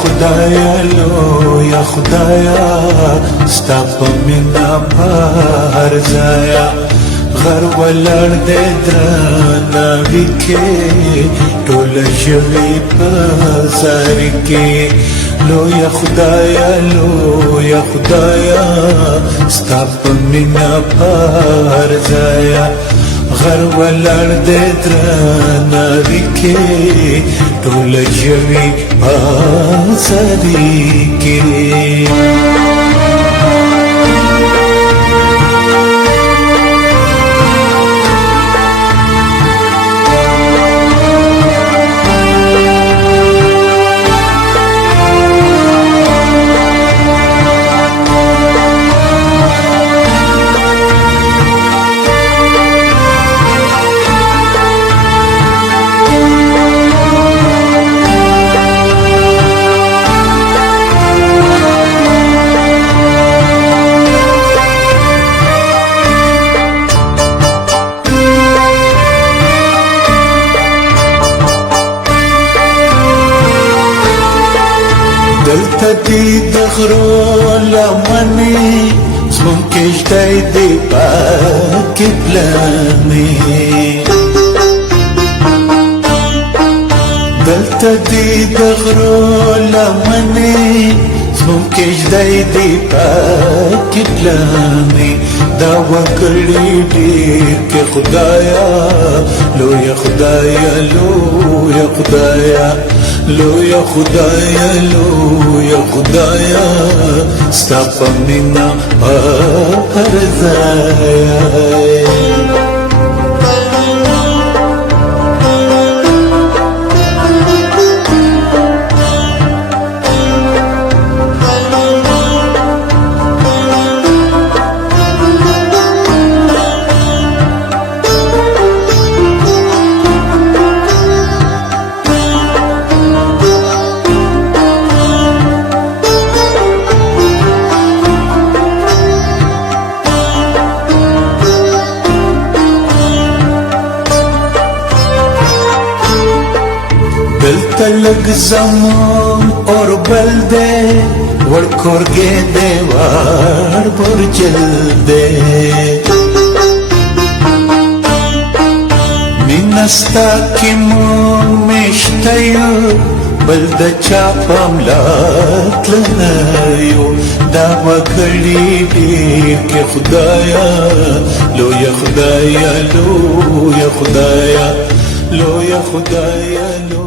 خدایا لویا خدایا ستا په مینا په هر ځایه غر ولاړ دې درناوي کې ټوله ژوي په زاري کې لویا خدایا ستا په مینا په هر ځایه غر ولاړ دې درناوي کې ټوله ژوي په زاري کې دلته دی د غرو لمنې زموږ کښتۍ دی پاکې پلنې دلته دی د غرو لمنې زموږ کښتۍ دی پاکې پلنې دا وکړي ډېر کې خدایا لویه خدایا لویه خدایا لویا خدایا ستا په مینا په هر ځای دلته لږ زمون اور بل دی وړ کورګې دی وړ برجل دی مینه ستا کې مونږ مېشته یو بل د چا پملا تللی یو دا وکړي ډېر کې خدایا لویه خدایا لویه خدایا لویه خدایا